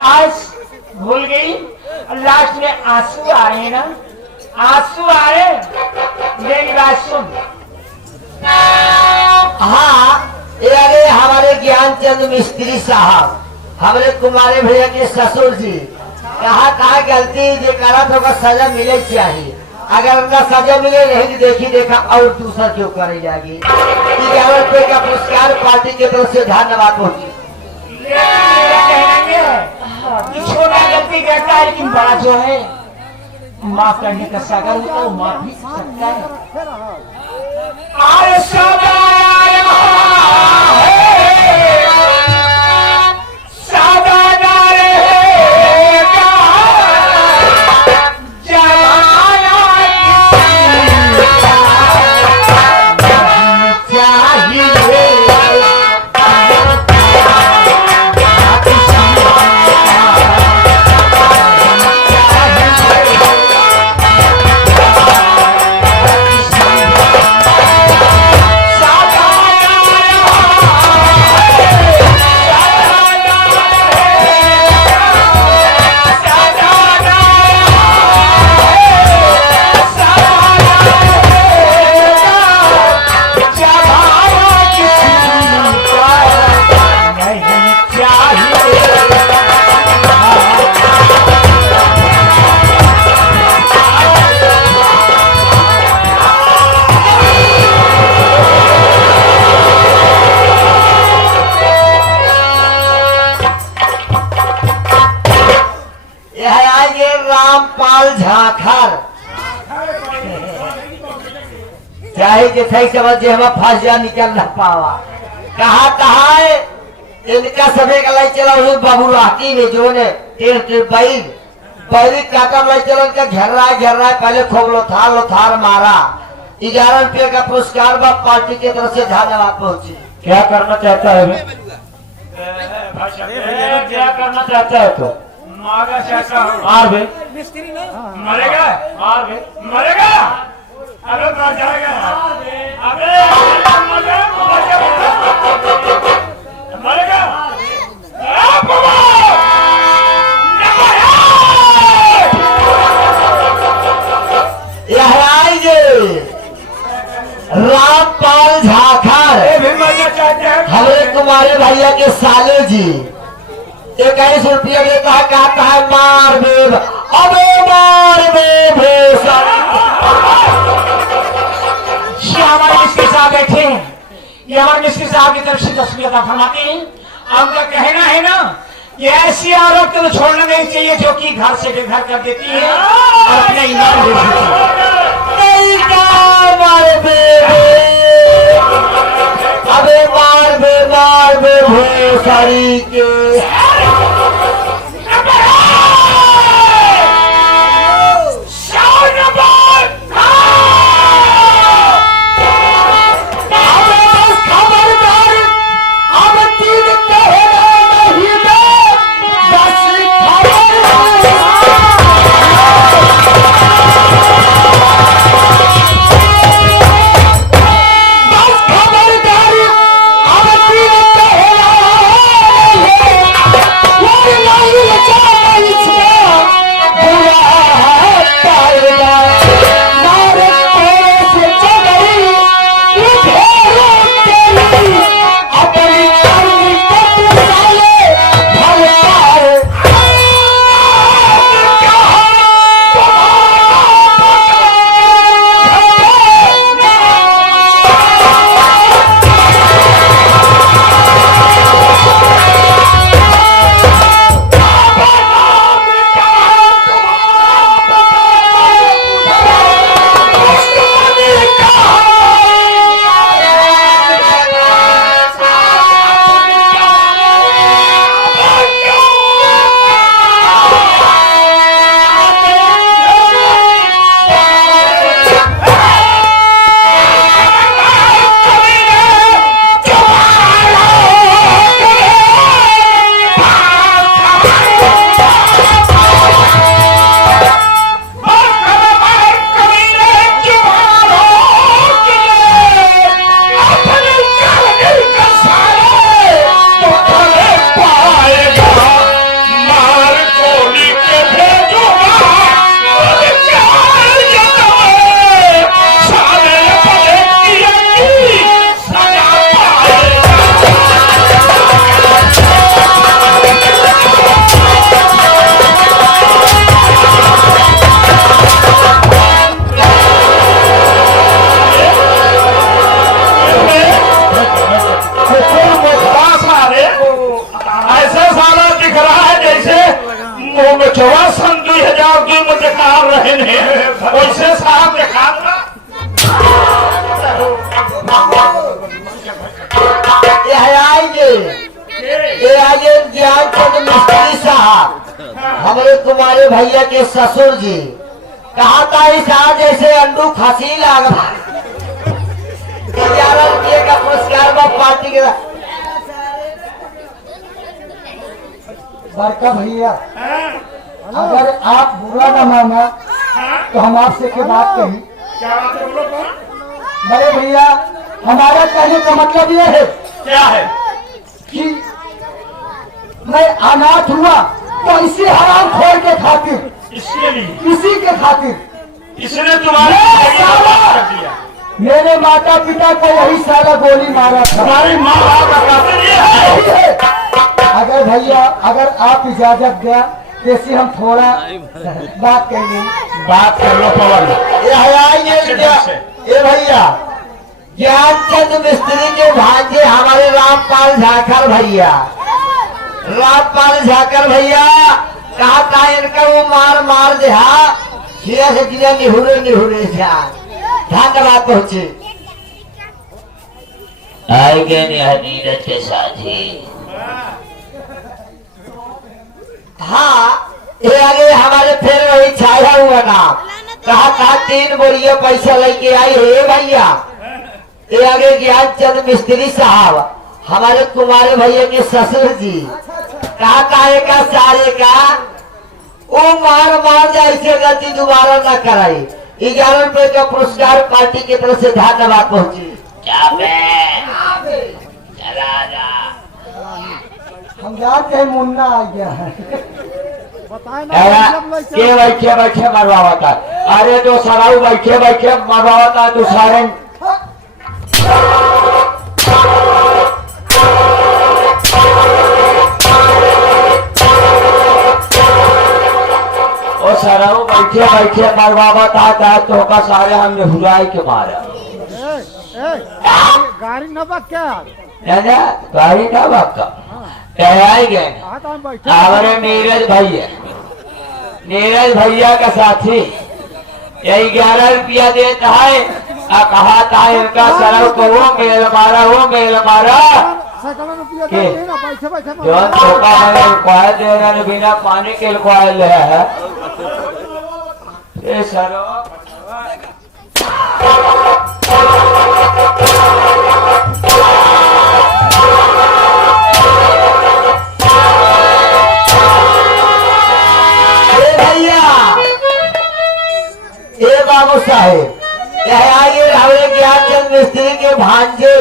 आज भूल गई। लास्ट में आंसू आ रहे हैं ना, आंसू आ रहे। मेरी बात सुन। हाँ, ये हमारे ज्ञानचंद मिस्त्री साहब, हमारे कुमारे भैया के ससुर जी, कहा कहा गलती जो करा तो सजा मिले चाहिए। अगर उनका सजा मिले नहीं देखी देखा और दूसरा क्यों करे जाएगी। 11 रुपए का पुरस्कार पार्टी की तरफ से धन्यवाद पहुंची। छोटा गलती करता है लेकिन बड़ा जो है माफ करने का सागर तो माफ भी सकता है। रामपाल झाखर चाहे जिथे समझ हम फंस जा निकल न पावा। कहा है इनका सभी का लाई चला बाबू राकी में जो ने बैरी काका लाई चला इनका घेर रहा है। पहले खूब लोथार मारा। 11 रुपये का पुरस्कार बा पार्टी की तरफ से धन्यवाद पहुंची। क्या करना चाहता है क्या करना चाहता है तो मारा चाहता हूँ। मार बे मरेगा, मार बे मरेगा। अबे मर जाएगा, अबे मरेगा। रामपाल झाखर हमारे कुमारे भैया के साले जी 21 रुपया देता है। कहता है मार बे, अबे मार बे हमारे मिस्त्री साहब बैठे हैं। ये हमारे मिस्त्री साहब की तरफ से 10 रुपया अता फरमाते हैं। उनका कहना है ना कि ऐसी औरत तो छोड़ना नहीं चाहिए जो कि घर से बेघर कर देती है और अपना ईमान दे देती है। मार बे, अबे मार बे भोसड़ी के। रहे हैं वैसे साहब देखा ये आएंगे ज्ञान चंद मिस्त्री साहब हमारे तुम्हारे भैया के ससुर जी कहा था इस आज जैसे अंडू खसी लाग 11 रुपये का पुरस्कार में पार्टी के बड़का भैया अगर आप बुरा न माना तो हम आपसे के बात कही। क्या बात है बोलो कौन? बड़े भैया हमारा कहने का मतलब यह है क्या है? कि मैं अनाथ हुआ तो इसी हराम खोर के खातिर इसके लिए इसी के खातिर इसने तुम्हारे ये साला! कर दिया। मेरे माता पिता को यही साला गोली मारा था। तुम्हारी माँ बाप का कातिल ये है। यही है। अगर भैया अगर आप इजाजत दिया जैसे हम थोड़ा बात करेंगे। बात कर लो पवन। ये भैया ज्ञानचंद मिस्त्री के भांजे हमारे रामपाल झाकर भैया कहा था इनका वो मार मार दे खिया से जिला निहुरे निहुरे धन्यवाद पहुंचे आएंगे नीरज के साथ ही। हाँ ये आगे हमारे फिर वही छाया हुआ नाम कहा 3 बोरिया पैसा लेके आई हे भैया। ये आगे ज्ञानचंद मिस्त्री साहब हमारे कुमारे भैया के ससुर जी कहा का सारे का वो मार मार जाए ऐसे गलती दोबारा न कराई। 11 रुपए का पुरस्कार पार्टी की तरफ से धन्यवाद पहुंची। चला जा। हम जानते हैं मुन्ना आ गया है। के बैठे मरवावा था। अरे जो सराऊ बैठे बैठे मरवावा था तो सारे और सराऊ बैठे बैठे मरवावा था तो का सारे हमने हुराई के मारा। गाड़ी न बक क्या गाड़ी ना बाका गए हमारे नीरज भैया का साथी यही 11 रुपया देता है। कहा था इनका सरव को वो मेल मारा के जौन धोखा मैंने लिखवाया दे रहे बिना पानी के लिखवाया ले है ये सरव बाबू साहेब हमारे ज्ञानचंद मिस्त्री के भांजे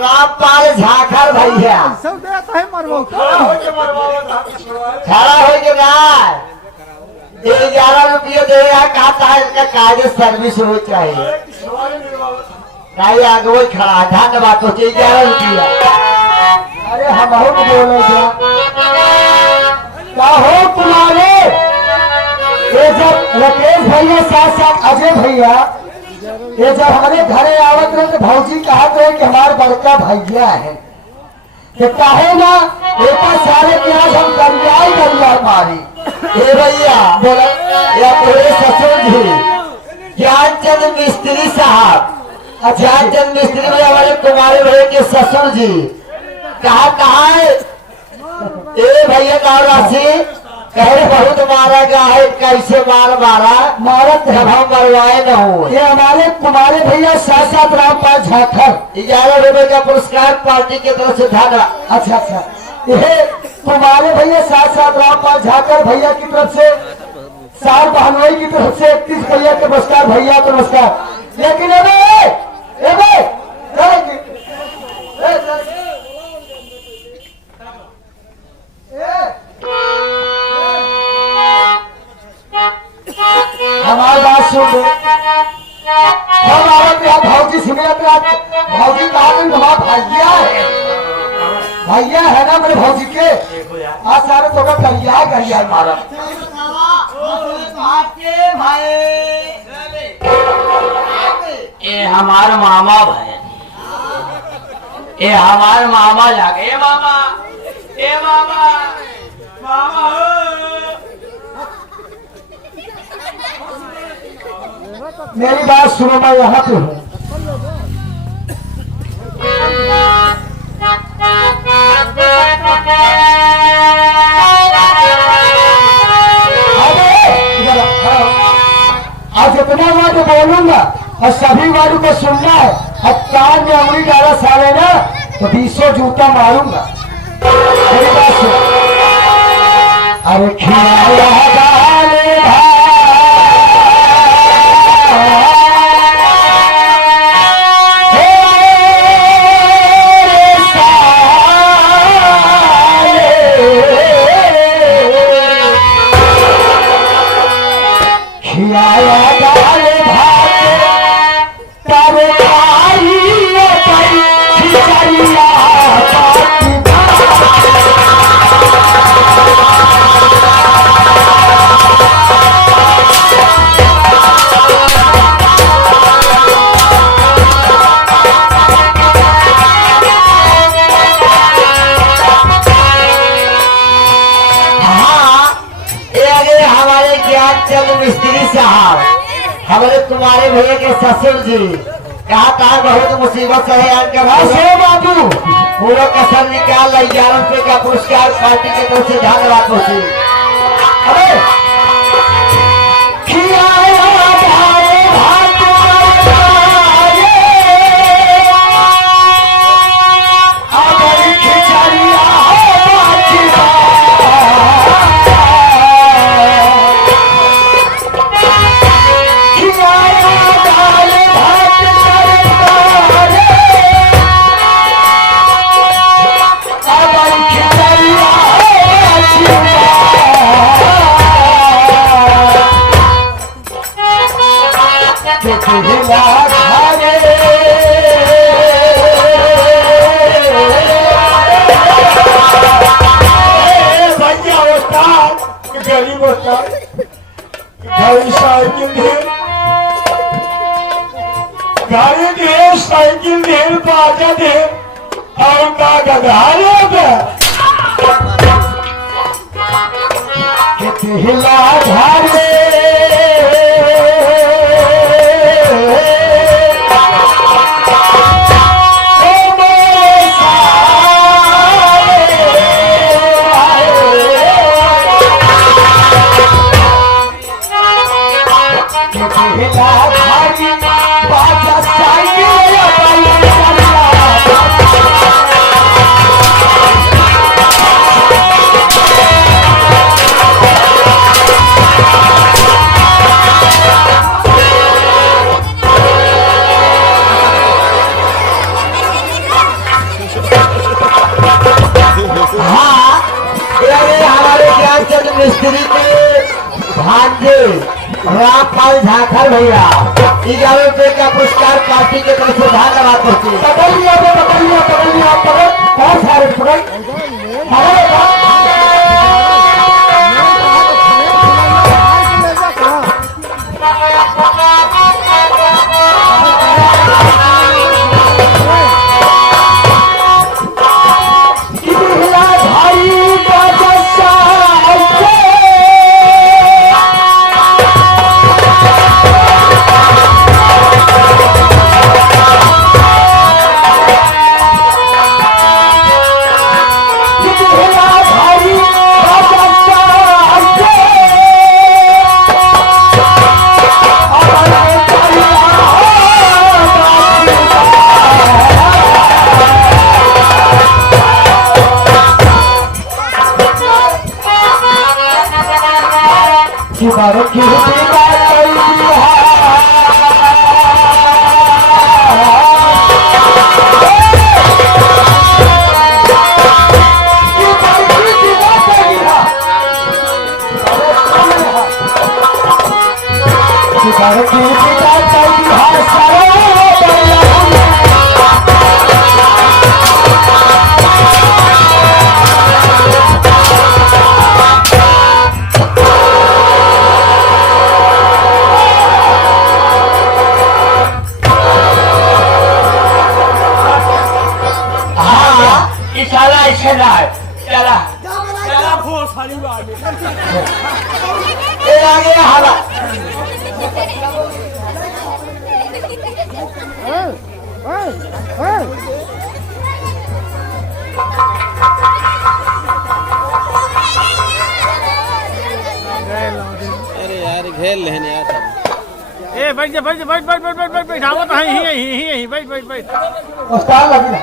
रामपाल झाकर भैया खड़ा हो गया 11 रुपये दे कहा था इसका कागज सर्विस हो चाहिए नहीं आगे वही खड़ा धन्यवाद तो 11 रुपया। अरे हम बोले क्या हो तुम्हारे ये जब राकेश भैया साथ अजय भैया ये जब हमारे घरे आवत रहे तो भौजी कहा तो कि हमारे बड़का भैया है कि कहे ना बेटा सारे प्याज हम करिया मारी। ये भैया बोला या पूरे ससुर जी ज्ञानचंद मिस्त्री साहब ज्ञानचंद मिस्त्री में हमारे कुमारी भैया के ससुर जी कहा है ए भैया का राशि कहे बहुत मारा गया है कैसे मारा जब हम मरवाए न हो। ये हमारे कुमारे भैया साथ रामपाल झाकर 11 रुपए का पुरस्कार पार्टी की तरफ से धन्यवाद। अच्छा ये कुमारे भैया साथ रामपाल झाकर भैया की तरफ से सार बहनोई की तरफ से 31 भैया के पुरस्कार भैया को नमस्कार। लेकिन हमारी बात सुन लो हमारे भौजी सिमरत भौजी कहा भैया है ना मेरे भौजी के आज सारे तो करिया मारा ये हमारे मामा भाई ये हमारे मामा जाके मामा मेरी बात सुनो, मैं यहाँ पे हूँ। आज इतना वर्ड बोलूंगा और सभी वर्ड को सुनना है। और कान में उंगली डाला साले ना तो 20 जूता मारूंगा। मेरी बात सुन। अरे खिलाया डाले मिस्त्री साहब, हमारे तुम्हारे भैया के ससुर जी कहा बहुत मुसीबत से है बाबू, पूरा कसर निकाल 11 रुपए का पुरस्कार पार्टी के तरफ से धन्यवाद। अरे गरीब होता गाड़ी साइकिल दे, गाड़ी दे, साइकिल दे, बाजा दे और का गधारे हिला धारे मिस्त्री के भांजे रामपाल झाखर भैया 11 रुपए का पुरस्कार पार्टी के तरफ से धन्यवाद। पकड़ लिया बहुत सारे अरे यार घेर लेने यार ए बैठ जा बैठ जा बैठ बैठ बैठ बैठ बैठ बैठ आवत है ही बैठ बैठ बैठ उस्ताद लगी ना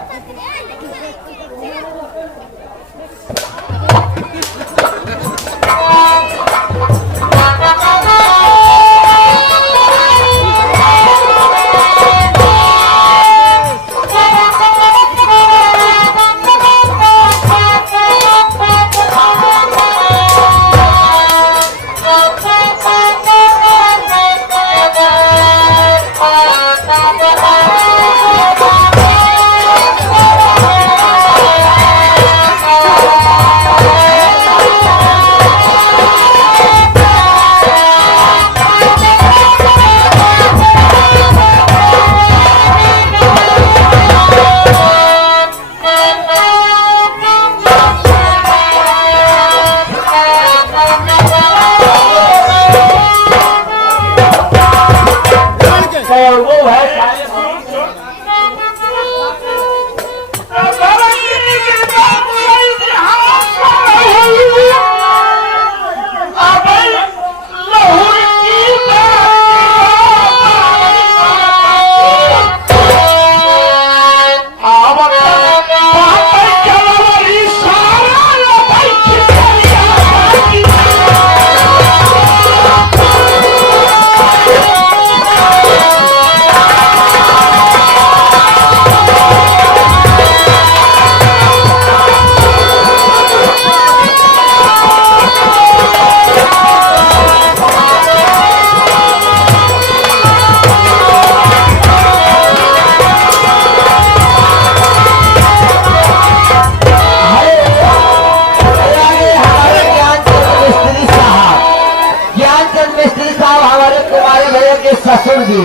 ससुर जी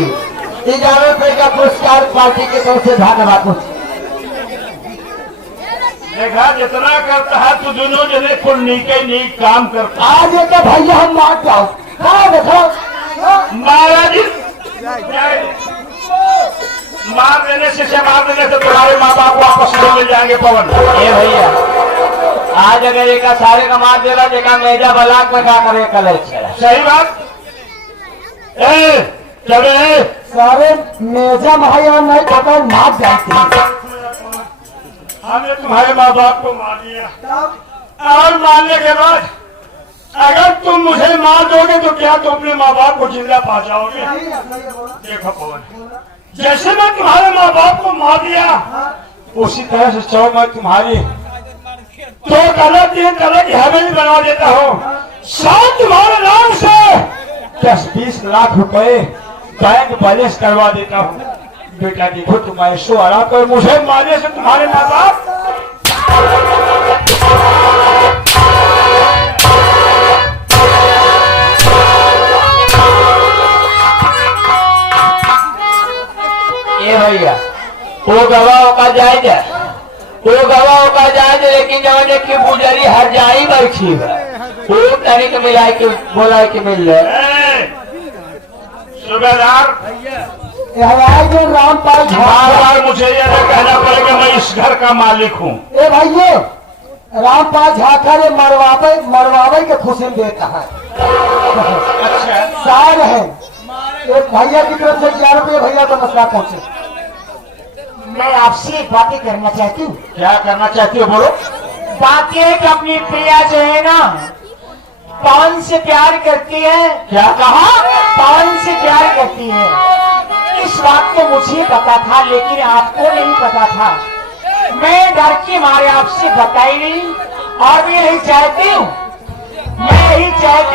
11 रुपए का पुरस्कार पार्टी की तरफ से धन्यवाद। देखा जितना करता है तू दोनों जने कुल नीके नीक काम करता आज ये तो भैया हम मार जाओ हाँ देखो महाराज मार देने से मार देने से तुम्हारे माँ बाप वापस नहीं मिल जाएंगे पवन। ए भैया आज अगर एक सारे का मार देला देखा मेजा बलाक में क्या करे कल सही बात चले सारे मेजा महाया नहीं पता मार जाती हमने तुम्हारे माँ बाप को मार दिया और मारने के बाद अगर तुम मुझे मार दोगे तो क्या तुम अपने माँ बाप को जिंदा पा जाओगे। देखो पवन जैसे मैं तुम्हारे माँ बाप को मार दिया उसी तरह से चलो मैं तुम्हारी 2 तलाक 3 तलाक की हवेली बना देता हूँ। साथ तुम्हारे नाम से 10-20 लाख रुपए बैंक बैलेंस करवा देता हूँ। बेटा देखो तुम्हारे सो आराम कर मुझे मारने से तुम्हारे माँ बाप ए भैया वो गवाह का जायज है वो गवाह का जायज लेकिन जब की पुजारी हर जाई बैठी है वो तरीक मिला के बोला के मिल रहे सूबेदार जो रामपाल बार बार मुझे यह न कहना पड़ेगा मैं इस घर का मालिक हूँ। ए भाइये रामपाल झाकर मरवावे के खुशी देता है। अच्छा सार है एक भैया की तरफ से 11 रुपये भैया का मसला पहुंचे। मैं आपसे एक बातें करना चाहती हूँ। क्या करना चाहती हो बोलो। बात यह है कि अपनी प्रिया जो है ना पवन से प्यार करती है। क्या कहा? पवन से प्यार करती है। इस बात को मुझे पता था लेकिन आपको नहीं पता था। मैं डर के मारे आपसे बताई नहीं और मैं यही चाहती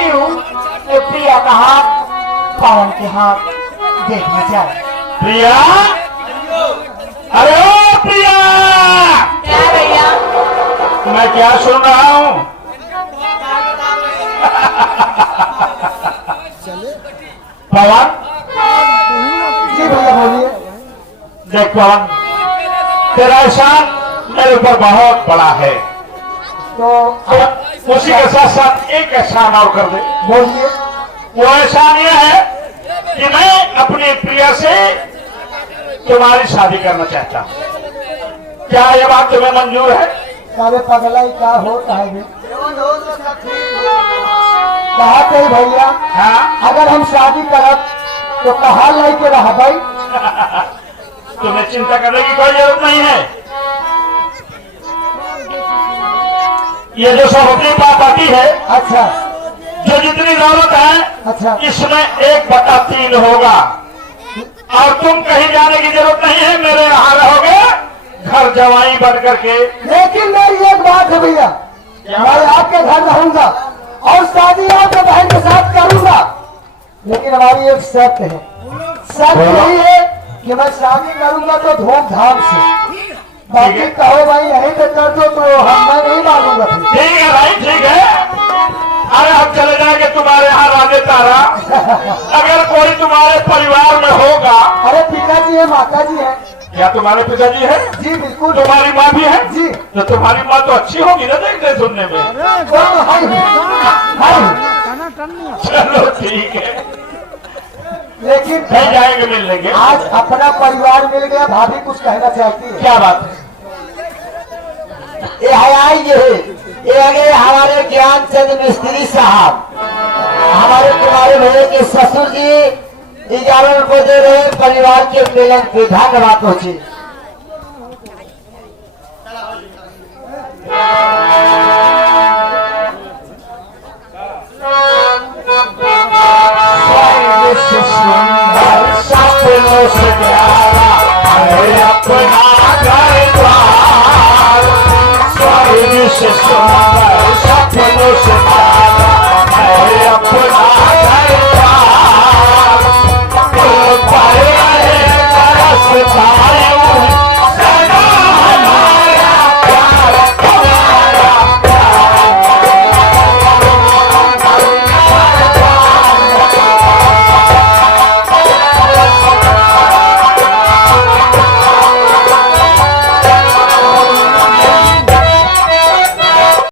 हूँ कि प्रिया का हाथ पवन के हाथ देखना चाहे। प्रिया अरे ओ प्रिया क्या भैया मैं क्या सुन रहा हूँ। पवन जी भैया बोलिए। देख पवन तेरा एहसान मेरे ऊपर बहुत बड़ा है तो तो उसी के साथ साथ एक एहसान और कर दे। बोलिए। वो एहसान यह है कि मैं अपनी प्रिया से तुम्हारी शादी करना चाहता हूँ। क्या ये बात तुम्हें मंजूर है? अरे पगला ही क्या होता है बे? कहा थे भैया हाँ? अगर हम शादी करब तो कहा लाई के रह भाई? तुम्हें चिंता करने की कोई जरूरत नहीं है। ये जो सब अपनी प्रॉपर्टी है, अच्छा जो जितनी दौलत है, अच्छा इसमें 1/3 होगा। और तुम कहीं जाने की जरूरत नहीं है, मेरे यहाँ रहोगे घर जवाई बन करके। लेकिन मेरी एक बात है भैया, मैं आपके घर रहूंगा और शादी आपके बहन के साथ करूंगा, लेकिन हमारी एक शर्त है। शर्त यही है कि मैं शादी करूंगा तो धूमधाम से, बाकी कहो भाई यहीं पे कर दो तो मैं नहीं मानूंगा फिर। ठीक है भाई, ठीक है। अरे हम चले जाएंगे तुम्हारे यहाँ राजे तारा। अगर कोई तुम्हारे परिवार में होगा। अरे पिताजी है, माता जी है। क्या तुम्हारे पिताजी है? जी बिल्कुल। तुम्हारी माँ भी है? जी। तो तुम्हारी माँ तो अच्छी होगी ना देखने सुनने में। वो तो है ही, है ही। चलो ठीक है, लेकिन नहीं जाएंगे, मिल लेंगे। आज अपना परिवार मिल गया, भाभी कुछ कहना चाहती है। क्या बात है? ये हयाई ये है, ये आगे हमारे ज्ञानचंद मिस्त्री साहब, हमारे तुम्हारे भैया के ससुर जी 11 रुपए दे रहे हैं परिवार के मिलन पे। धन्यवाद पहुंची। से सुंदर सपनों से प्यारा है अपना घर द्वार, स्वर्ग से सुंदर